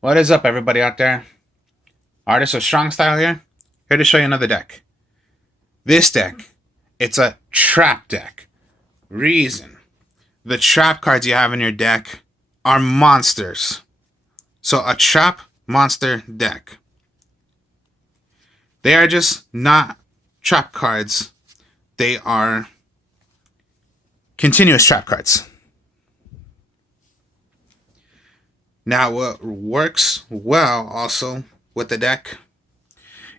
What is up, everybody out there? Artist of Strong Style here to show you another deck. This deck, it's a trap deck. Reason, the trap cards you have in your deck are monsters. So a trap monster deck. They are just not trap cards. They are continuous trap cards. Now, what works well also with the deck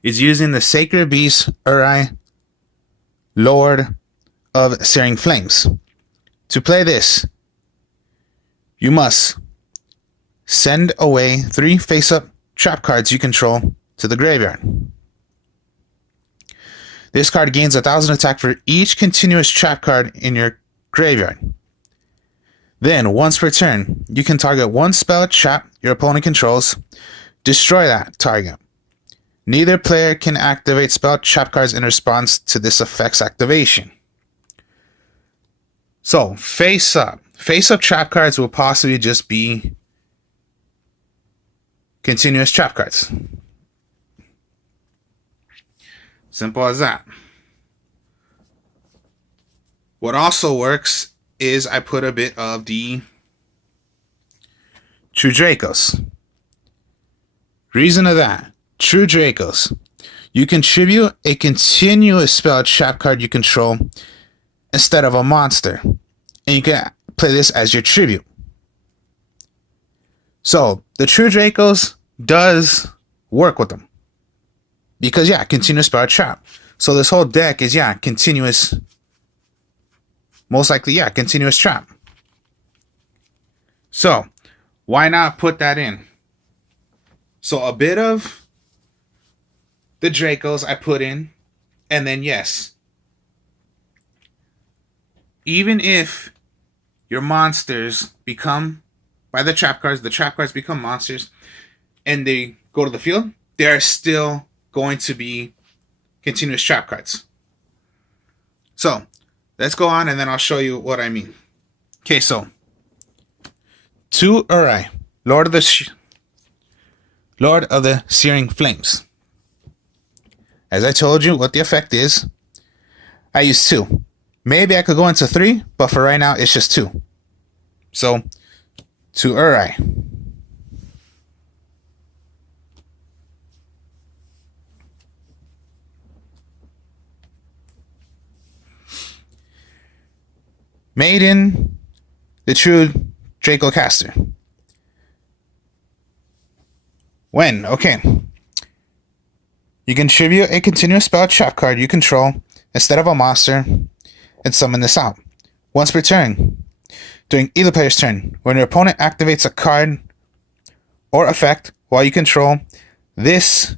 is using the Sacred Beast Uri, Lord of Searing Flames. To play this, you must send away 3 face-up trap cards you control to the graveyard. This card gains 1,000 attack for each continuous trap card in your graveyard. Then, once per turn, you can target one spell trap your opponent controls, destroy that target. Neither player can activate spell trap cards in response to this effect's activation. So, face up trap cards will possibly just be continuous trap cards. Simple as that. What also works is I put a bit of the True Dracos. Reason of that, True Dracos. You contribute a continuous spell trap card you control instead of a monster. And you can play this as your tribute. So, the True Dracos does work with them. Because, continuous spell trap. So this whole deck is, continuous. Most likely, continuous trap. So, why not put that in? So, a bit of the Dracos I put in, and then yes, even if your monsters become, by the trap cards become monsters, and they go to the field, they are still going to be continuous trap cards. So, let's go on and then I'll show you what I mean. Okay, so 2 Uri, Lord of the Searing Flames. As I told you what the effect is, I use 2. Maybe I could go into 3, but for right now it's just 2. So 2 Uri. Made in the True Draco caster. When? Okay. You contribute a continuous spell trap card you control instead of a monster and summon this out. Once per turn. During either player's turn, when your opponent activates a card or effect while you control this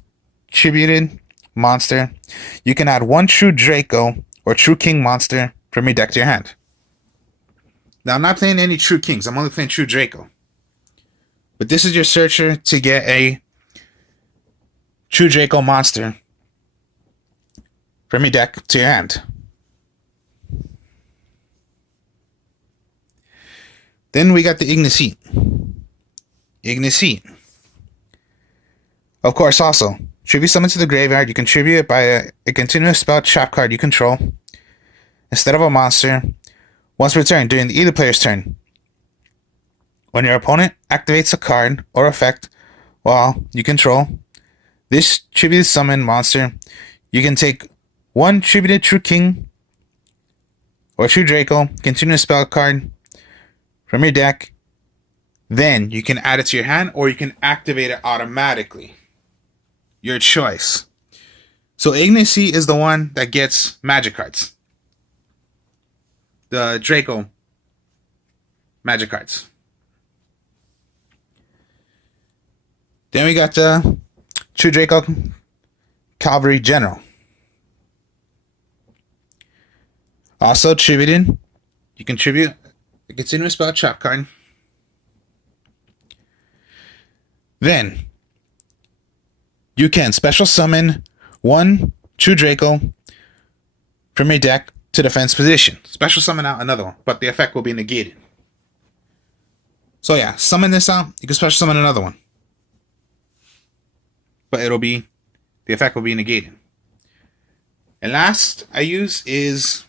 tributed monster, you can add 1 True Draco or True King monster from your deck to your hand. Now, I'm not playing any True Kings. I'm only playing True Draco. But this is your searcher to get a True Draco monster from your deck to your hand. Then we got the Ignis Heat. Of course, also, tribute summon to the graveyard. You contribute it by a continuous spell trap card you control instead of a monster. Once per turn, during either player's turn. When your opponent activates a card or effect while you control this tributed summon monster, you can take 1 tributed True King or True Draco continuous spell card from your deck. Then you can add it to your hand or you can activate it automatically. Your choice. So Ignis Heat is the one that gets magic cards. The Draco magic cards. Then we got the True Draco Cavalry General. Also tributed. You contribute a continuous spell trap card. Then you can special summon 1 True Draco from your deck to defense position. Special summon out another one, but the effect will be negated. So summon this out, you can special summon another one. but the effect will be negated. And last I use is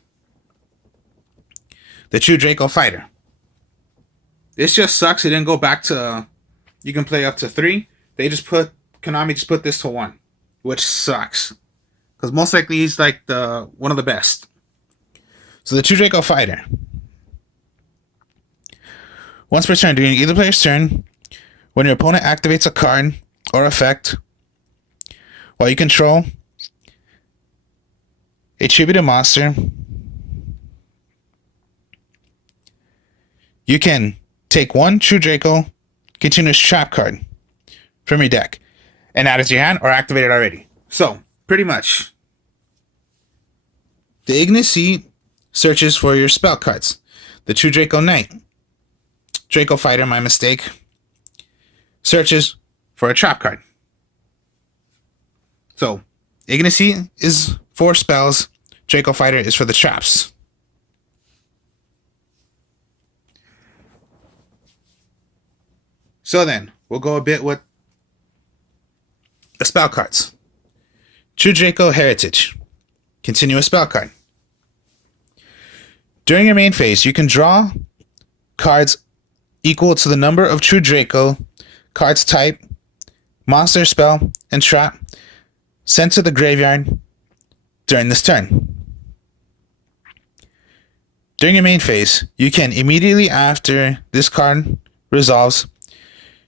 the True Draco Fighter. This just sucks. It didn't go back to you can play up to 3. Konami just put this to 1, which sucks. Because most likely he's like one of the best. So the True Draco Fighter. Once per turn, during either player's turn, when your opponent activates a card or effect while you control a tributed monster, you can take 1 True Draco continuous trap card from your deck and add it to your hand or activate it already. So, pretty much, the Ignis Seed searches for your spell cards. The True Draco Knight, Draco Fighter, my mistake, searches for a trap card. So, Ignis Seed is for spells, Draco Fighter is for the traps. So then, we'll go a bit with the spell cards. True Draco Heritage, continuous spell card. During your main phase, you can draw cards equal to the number of True Draco cards type, monster, spell, and trap sent to the graveyard during this turn. During your main phase, you can immediately after this card resolves,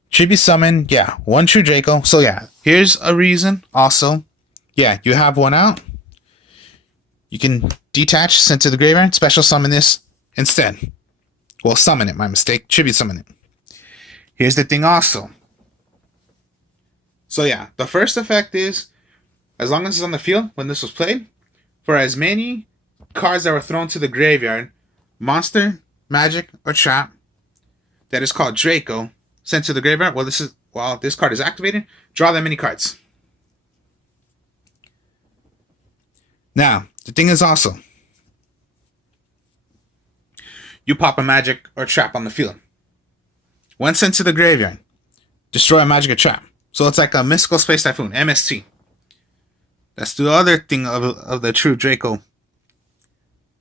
tribute summon, 1 True Draco. So here's a reason also. You have one out. You can detach, send to the graveyard, special summon this instead. Well, summon it, my mistake. Tribute summon it. Here's the thing also. So the first effect is, as long as it's on the field when this was played, for as many cards that were thrown to the graveyard, monster, magic, or trap, that is called Draco, sent to the graveyard, while this card is activated, draw that many cards. Now, the thing is also, you pop a magic or trap on the field. When sent to the graveyard, destroy a magic or trap. So it's like a Mystical Space Typhoon, MST. That's the other thing of the True Draco.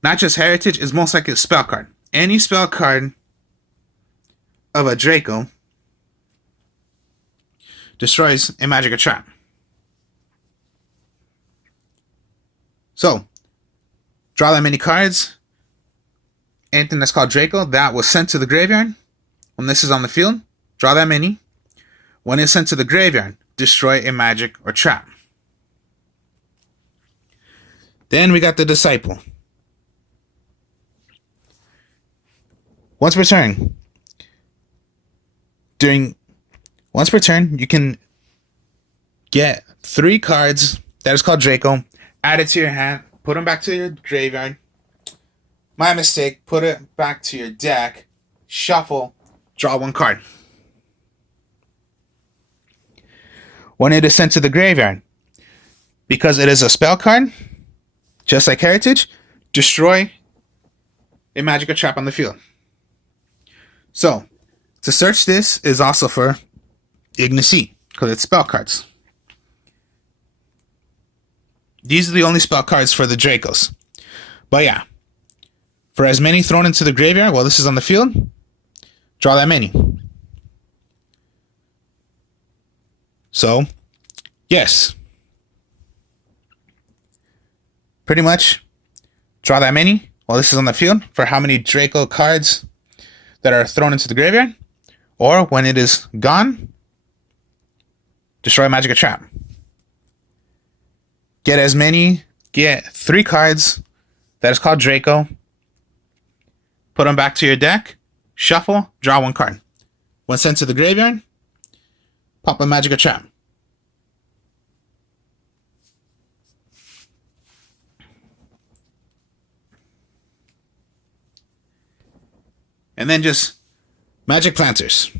Not just Heritage, is most likely a spell card. Any spell card of a Draco destroys a magic or trap. So, draw that many cards. Anything that's called Draco that was sent to the graveyard, when this is on the field, draw that many. When it's sent to the graveyard, destroy a magic or trap. Then we got the Disciple. Once per turn, you can get 3 cards that is called Draco, add it to your hand, put them back to your graveyard. My mistake, put it back to your deck, shuffle, draw 1 card. When it is sent to the graveyard, because it is a spell card, just like Heritage, destroy a magic or trap on the field. So, to search this is also for Ignis Seed, because it's spell cards. These are the only spell cards for the Dracos. But for as many thrown into the graveyard while this is on the field, draw that many. So, yes. Pretty much, draw that many while this is on the field for how many Draco cards that are thrown into the graveyard. Or when it is gone, destroy a magic or trap. Get 3 cards that is called Draco. Put them back to your deck. Shuffle, draw 1 card. When sent to the graveyard, pop a magic or trap. And then just Magic Planters.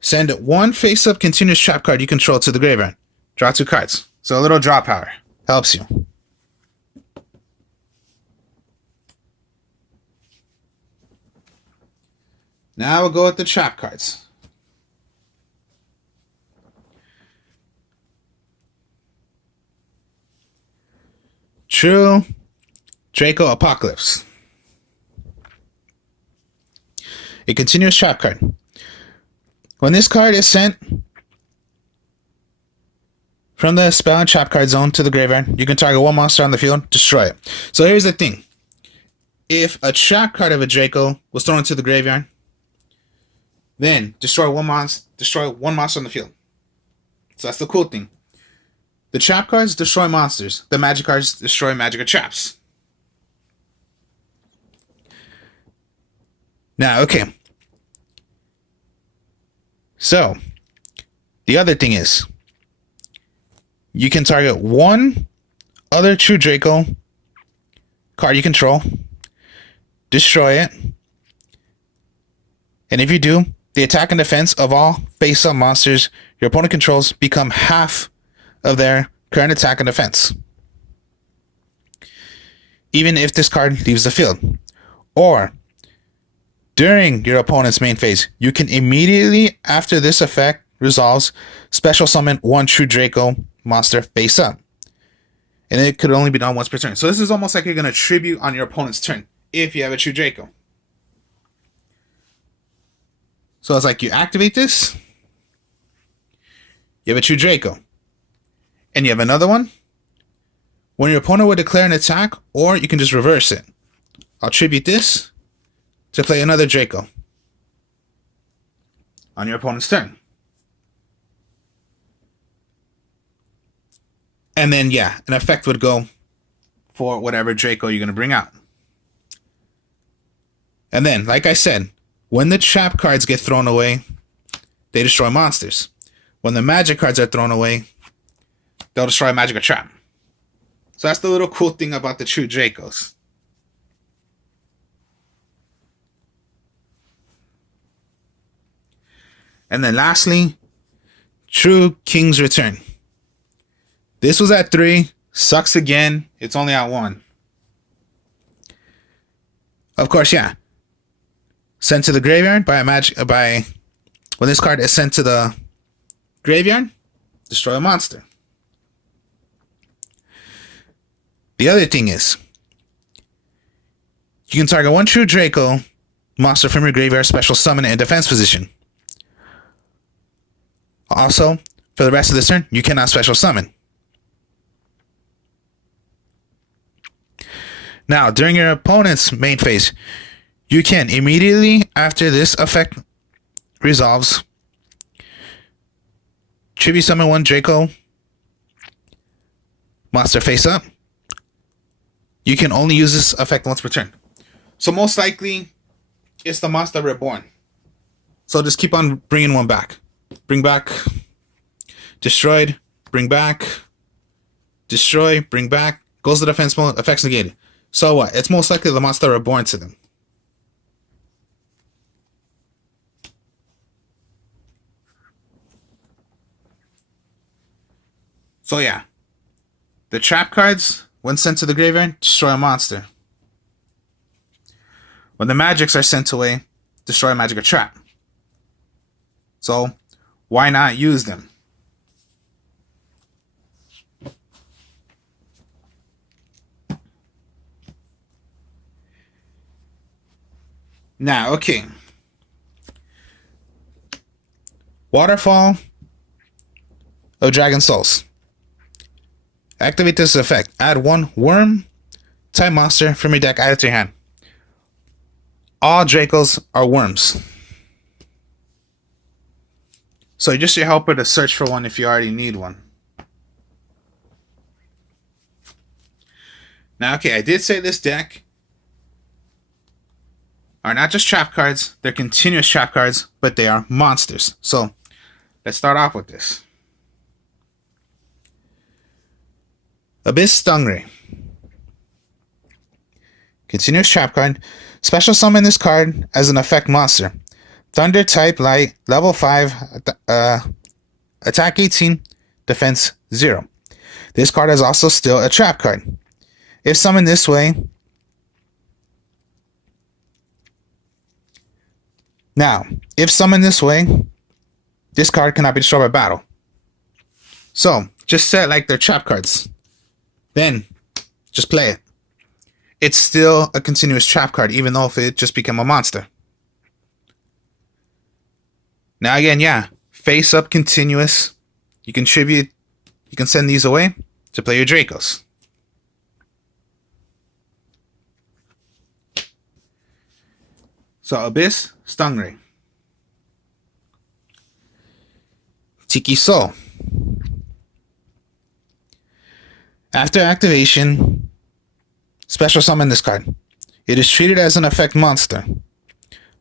Send 1 face-up continuous trap card you control to the graveyard. Draw 2 cards. So a little draw power helps you. Now we'll go with the trap cards. True Draco Apocalypse. A continuous trap card. When this card is sent from the spell and trap card zone to the graveyard, you can target one monster on the field, destroy it. So here's the thing. If a trap card of a Draco was thrown into the graveyard, then destroy one monster on the field. So that's the cool thing. The trap cards destroy monsters. The magic cards destroy magic or traps. Now, okay. So, the other thing is, you can target one other true Draco card you control, destroy it, and if you do, the attack and defense of all face-up monsters your opponent controls become half of their current attack and defense, even if this card leaves the field. Or, during your opponent's main phase, you can immediately, after this effect resolves, special summon one true Draco monster face up. And it could only be done once per turn. So this is almost like you're going to tribute on your opponent's turn, if you have a true Draco. So it's like you activate this, you have a true Draco, and you have another one. When your opponent would declare an attack, or you can just reverse it. I'll tribute this to play another Draco on your opponent's turn. And then, yeah, an effect would go for whatever Draco you're going to bring out. And then, like I said, when the trap cards get thrown away, they destroy monsters. When the magic cards are thrown away, they'll destroy a magic or trap. So that's the little cool thing about the true Dracos. And then lastly, True King's Return. This was at 3. Sucks again. It's only at 1. Of course, yeah. Sent to the graveyard by when this card is sent to the graveyard, destroy a monster. The other thing is, you can target one true Draco monster from your graveyard, special summon it in defense position. Also, for the rest of this turn, you cannot special summon. Now, during your opponent's main phase, you can immediately after this effect resolves, tribute summon one Draco monster face up. You can only use this effect once per turn. So most likely, it's the monster reborn. So just keep on bringing one back. Bring back, destroyed, bring back, destroy, bring back, goes to defense mode, effects negated. So what? It's most likely the monster reborn to them. So yeah, the trap cards, when sent to the graveyard, destroy a monster. When the magics are sent away, destroy a magic or trap. So why not use them? Now, okay. Waterfall of Dragon Souls. Activate this effect. Add one worm type monster from your deck added to your hand. All Dracos are worms. So just your helper to search for one if you already need one. Now, okay, I did say this deck are not just trap cards, they're continuous trap cards, but they are monsters. So let's start off with this. Abyss Stingray. Continuous trap card. Special summon this card as an effect monster. Thunder type light, level 5, attack 18, defense 0. This card is also still a trap card. If summoned this way, this card cannot be destroyed by battle. So, just set like they're trap cards. Then, Just play it. It's still a continuous trap card, even though if it just became a monster. Now again, yeah, face up continuous. You contribute, you can send these away to play your Dracos. So Abyss, Stingray. Tiki Soul. After activation, special summon this card. It is treated as an effect monster.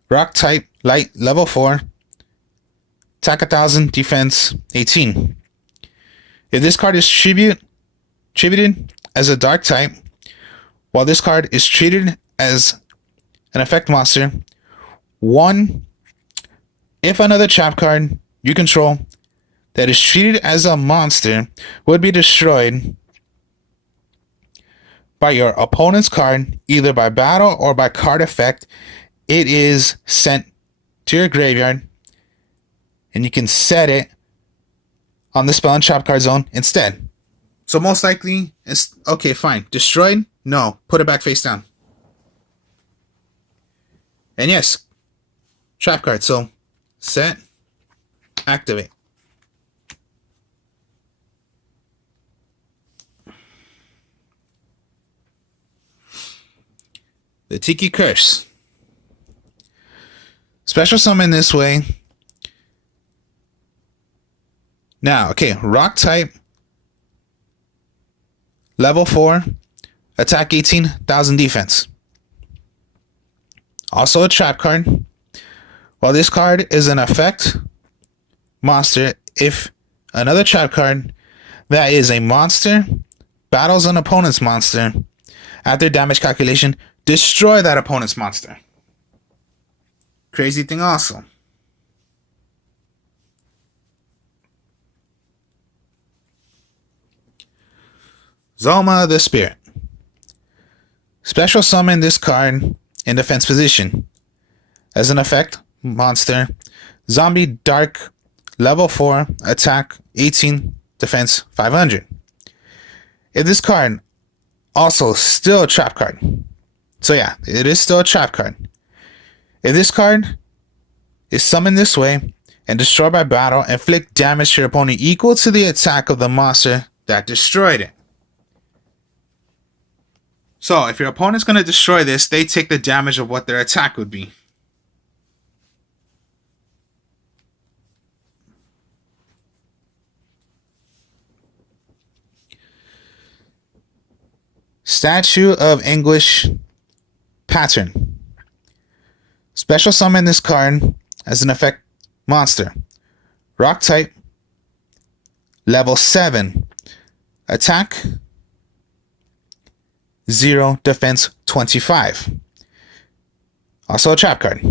Rock type, light, level 4. Attack 1000, defense 18. If this card is tributed as a dark type, while this card is treated as an effect monster, 1. If another trap card you control that is treated as a monster would be destroyed by your opponent's card, either by battle or by card effect, it is sent to your graveyard, and you can set it on the spell and trap card zone instead. So most likely, it's okay, fine. Destroyed? No. Put it back face down. And yes, trap card. So set, activate. The Tiki Curse. Special summon this way. Now, okay, rock type, level 4, attack 18, 1000 defense. Also a trap card. While this card is an effect monster, if another trap card that is a monster battles an opponent's monster, at their damage calculation, destroy that opponent's monster. Crazy thing also. Zoma the Spirit. Special summon this card in defense position. As an effect, monster, zombie dark, level 4, attack 18, defense 500. If this card also still a trap card. So yeah, it is still a trap card. If this card is summoned this way and destroyed by battle, inflict damage to your opponent equal to the attack of the monster that destroyed it. So if your opponent's going to destroy this, they take the damage of what their attack would be. Statue of Anguish Pattern. Special summon this card as an effect monster. Rock type, level 7, attack 0, defense 25. Also a trap card.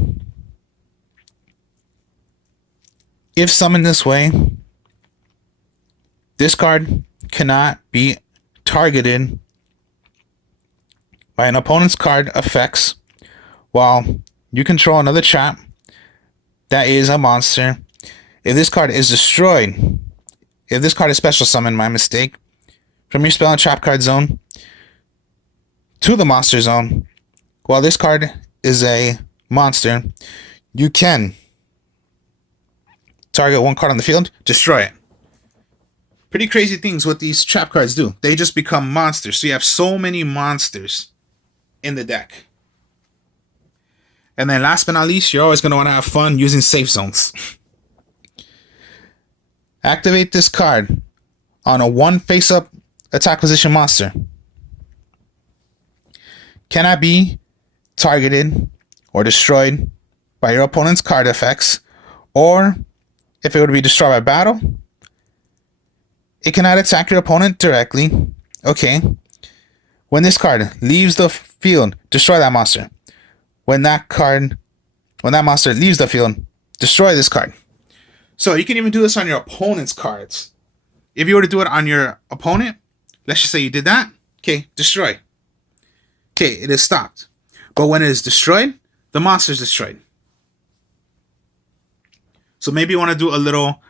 If summoned this way, this card cannot be targeted by an opponent's card effects while you control another trap that is a monster. If this card is destroyed, if this card is special summoned, my mistake, from your spell and trap card zone to the monster zone, while this card is a monster, you can target one card on the field, destroy it. Pretty crazy things what these trap cards do. They just become monsters. So you have so many monsters in the deck. And then last but not least, you're always going to want to have fun using safe zones. Activate this card on a 1 face-up attack position monster. Cannot be targeted or destroyed by your opponent's card effects, or if it would be destroyed by battle, it cannot attack your opponent directly. Okay. When this card leaves the field, destroy that monster. When that monster leaves the field, destroy this card. So you can even do this on your opponent's cards. If you were to do it on your opponent, let's just say you did that. Okay, destroy. Okay, it is stopped. But when it is destroyed, the monster is destroyed. So maybe you want to do a little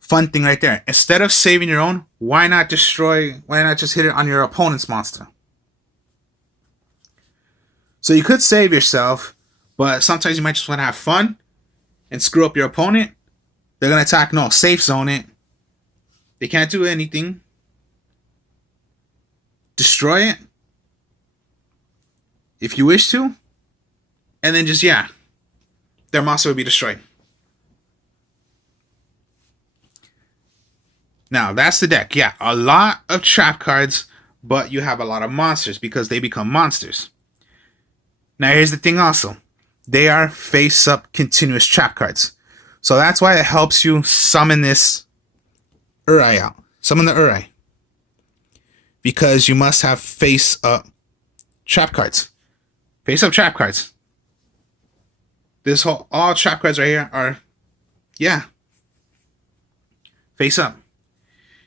fun thing right there. Instead of saving your own, why not just hit it on your opponent's monster? So you could save yourself, but sometimes you might just want to have fun and screw up your opponent. They're going to attack, no, safe zone it. They can't do anything. Destroy it if you wish to. And then just, yeah, their monster will be destroyed. Now, that's the deck. Yeah, a lot of trap cards, but you have a lot of monsters because they become monsters. Now, here's the thing also. They are face-up continuous trap cards. So that's why it helps you summon this Uri out. Summon the Uri. Because you must have face-up trap cards. Face-up trap cards. This whole, all trap cards right here are, yeah, face-up.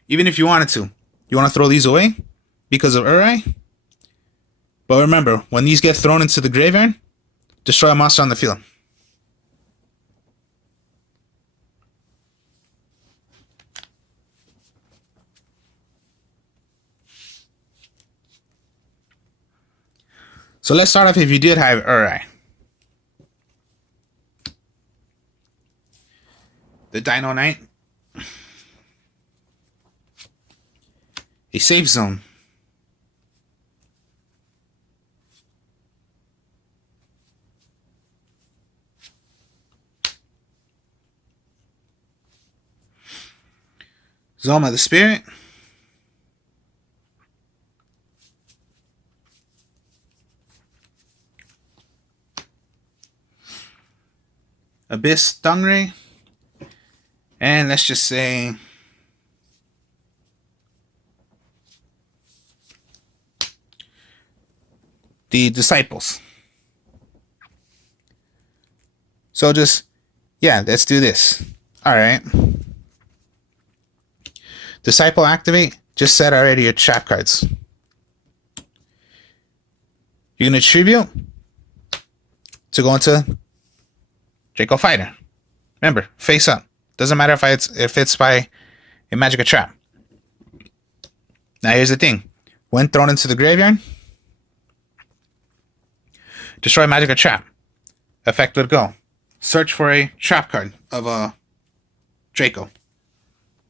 Even if you wanted to. You want to throw these away because of Uri? But remember, when these get thrown into the graveyard, destroy a monster on the field. So let's start off if you did have Uri. The Dino Knight. A safe zone. Zoma the Spirit. Abyss Stingray. And let's just say the Disciples. So just, yeah, let's do this. Alright. Disciple activate. Just set already your trap cards. You're going to tribute to go into Draco Fighter. Remember, face up. Doesn't matter if it's by a Magic trap. Now here's the thing. When thrown into the graveyard, destroy Magic trap. Effect would go. Search for a trap card of a Draco.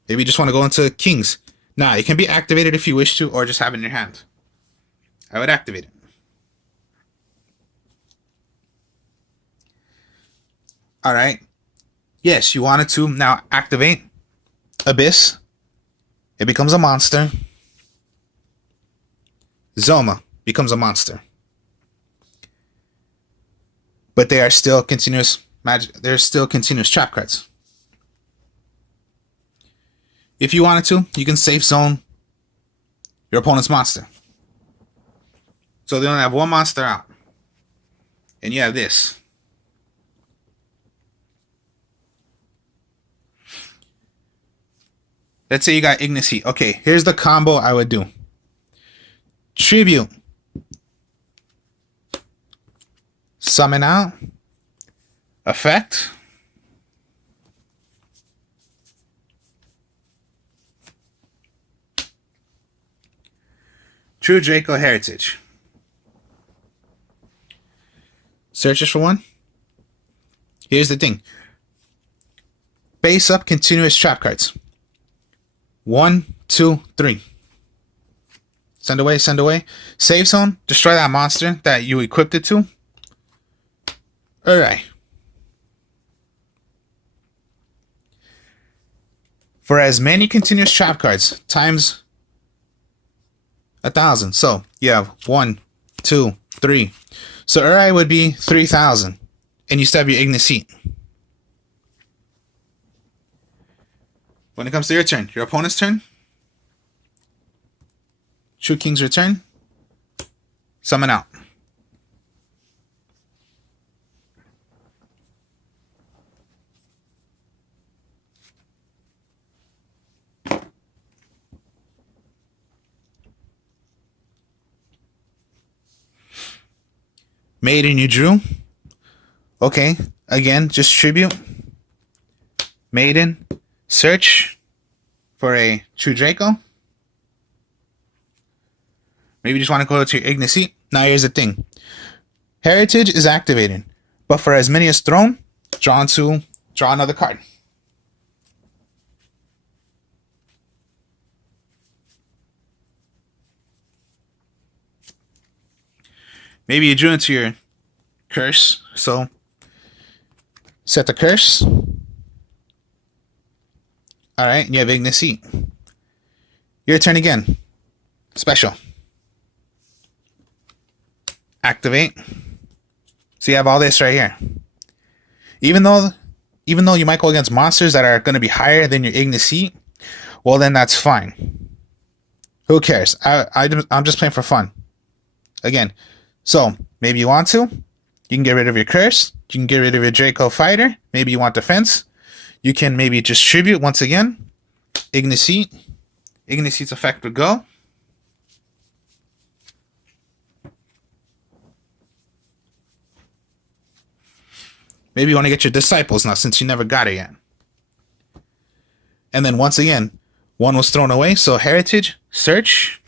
Maybe you just want to go into Kings. Nah, it can be activated if you wish to, or just have it in your hand. I would activate it. Alright. Yes, you wanted to now activate Abyss. It becomes a monster. Zoma becomes a monster. But they are still continuous magic. They're still continuous trap cards. If you wanted to, you can safe zone your opponent's monster. So they only have one monster out. And you have this. Let's say you got Ignis Heat. Okay, here's the combo I would do. Tribute. Summon out. Effect. True Draco Heritage. Searches for one. Here's the thing. Base up continuous trap cards. 1, 2, 3. Send away, send away. Save zone. Destroy that monster that you equipped it to. Alright. For as many continuous trap cards times 1,000. So you have 1, 2, 3. So Uri would be 3,000. And you still have your Ignis Heat. When it comes to your turn, your opponent's turn. True King's return. Summon out. Maiden you drew. Okay, again, just tribute. Maiden. Search for a True Draco. Maybe you just want to go to your Ignis Heat. Now here's the thing. Heritage is activated, but for as many as thrown, draw another card. Maybe you drew into your curse, so set the curse. Alright, you have Ignis Heat. Your turn again. Special. Activate. So you have all this right here. Even though you might go against monsters that are going to be higher than your Ignis Heat, well then that's fine. Who cares? I'm just playing for fun. Again, so maybe you want to. You can get rid of your curse. You can get rid of your Draco fighter. Maybe you want defense. You can maybe distribute once again. Ignis Heat. Ignis Heat's effect would go. Maybe you want to get your disciples now since you never got it yet. And then once again, one was thrown away. So heritage, search.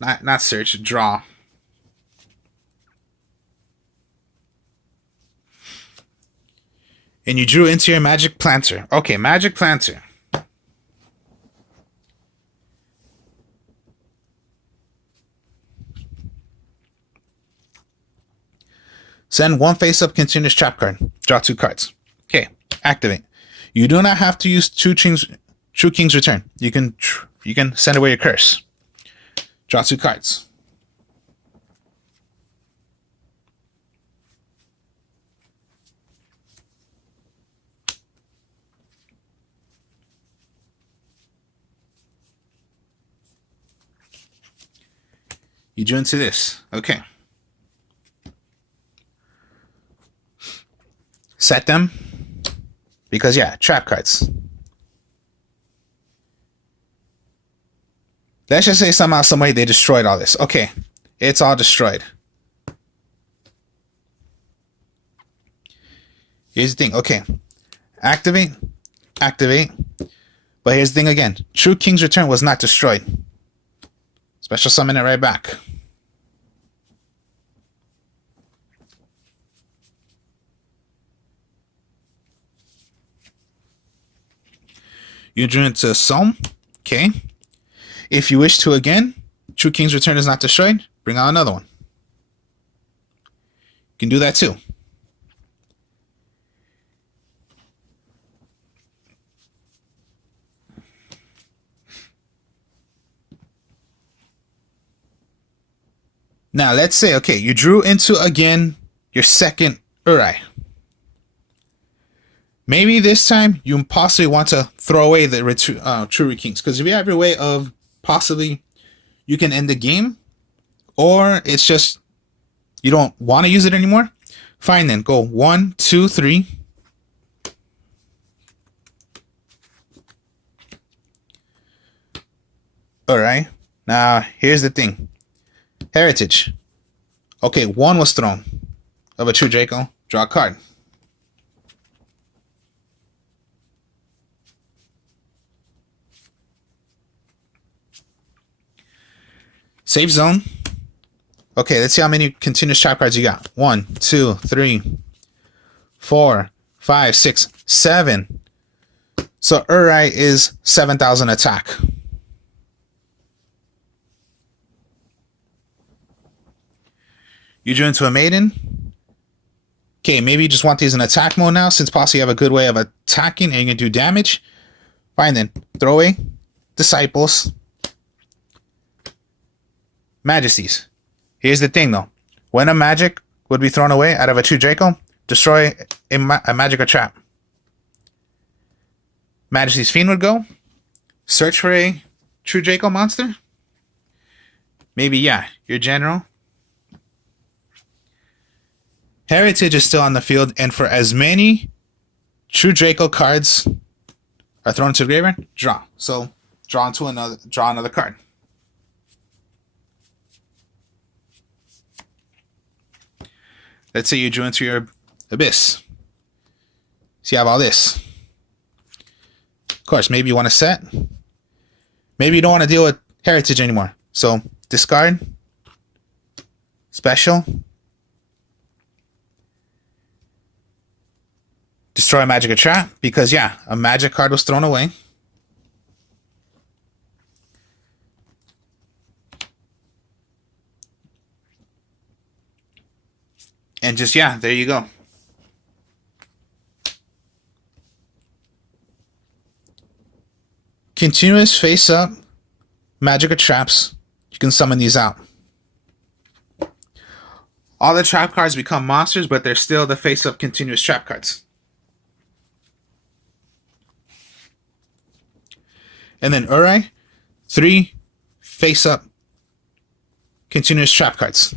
Not search, draw. And you drew into your magic planter. Okay, magic planter. Send one face-up continuous trap card. Draw 2 cards. Okay, activate. You do not have to use True King's Return. You can send away your curse. Draw 2 cards. You drew into this. Okay. Set them. Because, yeah, trap cards. Let's just say somehow, some way they destroyed all this. Okay. It's all destroyed. Here's the thing. Okay. Activate. Activate. But here's the thing again. True King's Return was not destroyed. Special summon it right back. You drew into Psalm. Okay. If you wish to again, True King's Return is not destroyed, bring out another one. You can do that too. Now, let's say, okay, you drew into, again, your second Uri. Maybe this time you possibly want to throw away the True Kings. Because if you have your way of possibly you can end the game, or it's just you don't want to use it anymore, fine then. Go 1, 2, 3. Alright. Now, here's the thing. Heritage. Okay, 1 was thrown of a True Draco. Draw a card. Safe zone. Okay, let's see how many continuous trap cards you got. 1, 2, 3, 4, 5, 6, 7. So Uri is 7,000 attack. You drew into a maiden. Okay, maybe you just want these in attack mode now, since possibly you have a good way of attacking and you can do damage. Fine then. Throw away disciples. Majesties. Here's the thing though. When a magic would be thrown away out of a True Draco, destroy a magic or trap. Majesty's Fiend would go. Search for a True Draco monster. Maybe, yeah, your general. Heritage is still on the field, and for as many True Draco cards are thrown into the graveyard, draw. So draw another card. Let's say you drew into your Abyss. So you have all this. Of course, maybe you want to set. Maybe you don't want to deal with Heritage anymore. So discard. special, destroy a magic or trap, because yeah, a magic card was thrown away. And just, yeah, there you go. Continuous face up, magic or traps, you can summon these out. All the trap cards become monsters, but they're still the face up continuous trap cards. And then Uri, 3 face up continuous trap cards.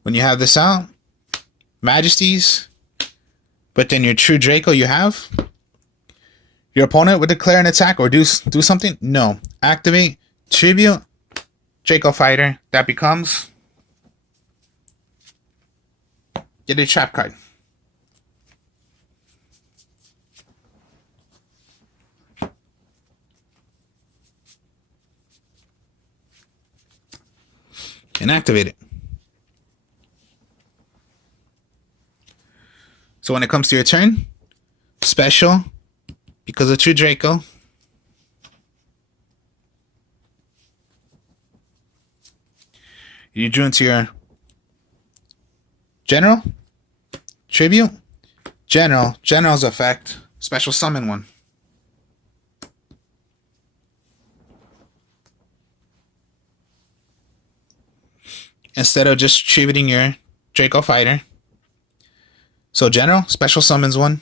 When you have this out, Majesties, but then your true Draco you have, your opponent would declare an attack or do something? No. Activate, tribute, Draco Fighter, that becomes, get a trap card. And activate it. So when it comes to your turn, special, because of true Draco, you drew into your general, tribute, general's effect, special summon one. Instead of just tributing your Draco Fighter. So general, special summons one.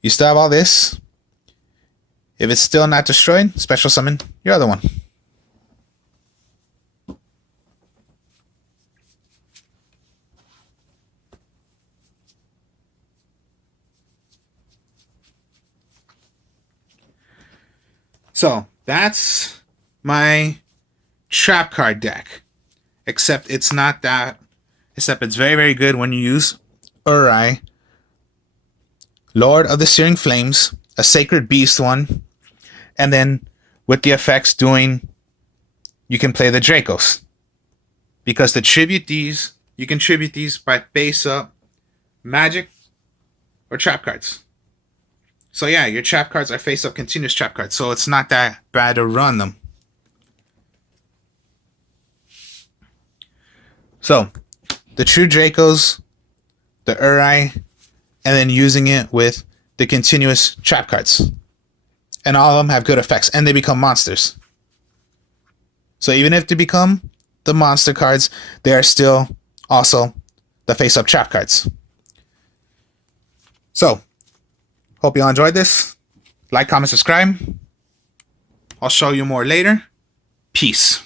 You still have all this. If it's still not destroyed, special summon your other one. So that's my trap card deck. Except it's not that. Except it's very, very good when you use Uri, Lord of the Searing Flames, a Sacred Beast one, and then with the effects doing, you can play the Dracos. Because to tribute these, you can tribute these by face up, magic, or trap cards. So yeah, your trap cards are face up continuous trap cards, so it's not that bad to run them. So, the true Dracos, the Uri, and then using it with the continuous trap cards. And all of them have good effects, and they become monsters. So even if they become the monster cards, they are still also the face-up trap cards. So, hope you all enjoyed this. Like, comment, subscribe. I'll show you more later. Peace.